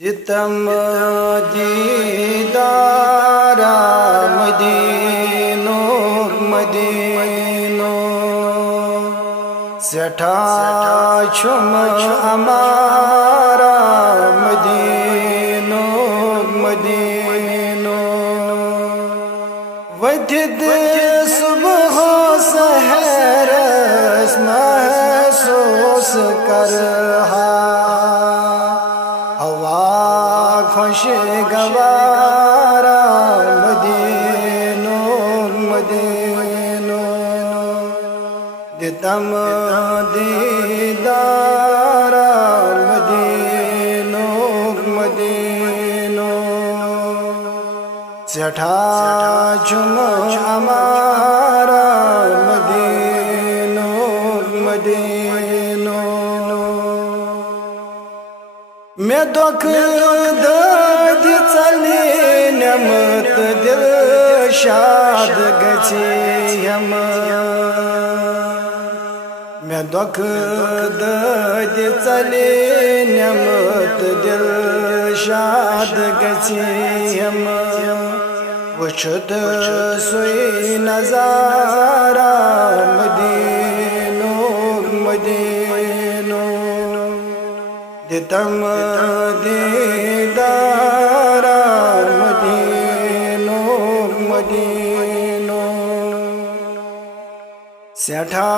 दितम दीदारा मदीनो मदीनो सेठा छुम हमारा मदीनो मदीनो वधिद सुबह सहर महसूस कर खुश गवारा मदीनो मदीनो दितम दीदारा मदीनो मदीनो सेठा चुम हमारा मदीनो मदीनो मैं दुख दर्द चले नमत दिल शाद गचे हम मैं दुख दर्द चले नमत दिल शाद गचे हम वुछत सोई नजारा मदीनो मदीनो दितम दीदारा मदीनो मदीनो सेठा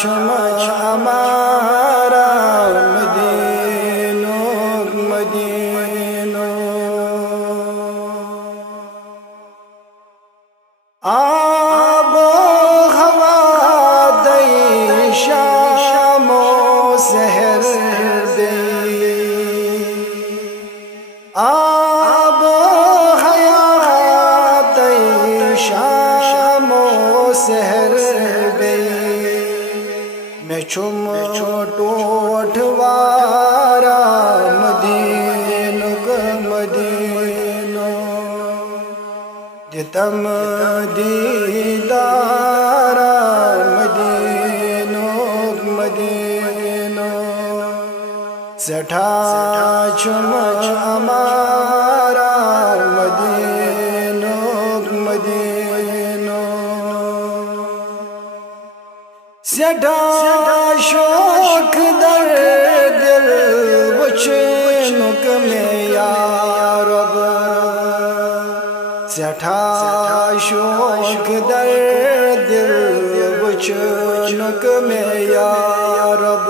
छुम हमारा मदीनो मदीनो आबो हवा दई शामो सहर आबो हयात शामो सहर बे मैं छुम टोठवारा मदीनो मदीनो दितम दीदारा मदीनो मदीनो सेठा छुम हमारा मदीनो मदीनो सेठा शौक दर दिल वुचनुक में या रब सेठा शौक दर दिल वुचनुक में या रब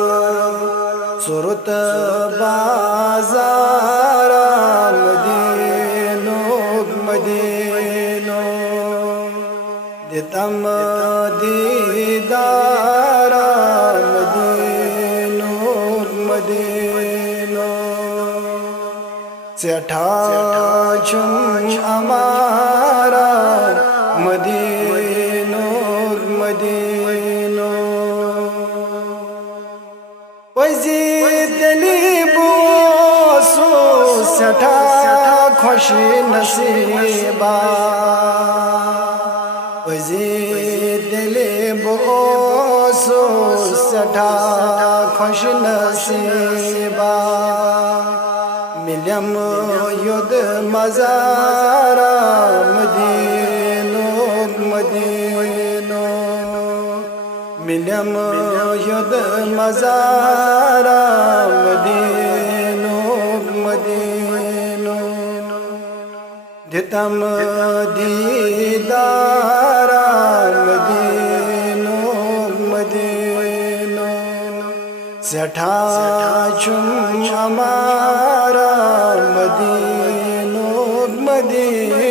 सुरत बाजारा मदीनो मदीनो दितम दीदारा मदीनो मदीनो सेठा छुम हमारा मदीनो मदीनो दिली बोसो सेठा खुश नसीबा दिली बोसो सेठा खुश नसीबा मिलम युद मजारा मदीनो मदीनो मिलम युद मजारा मदीनो मदीनो दितम दीदारा मदीनो मदीनो सेठा छुम हमारा मदीनो मदीनो।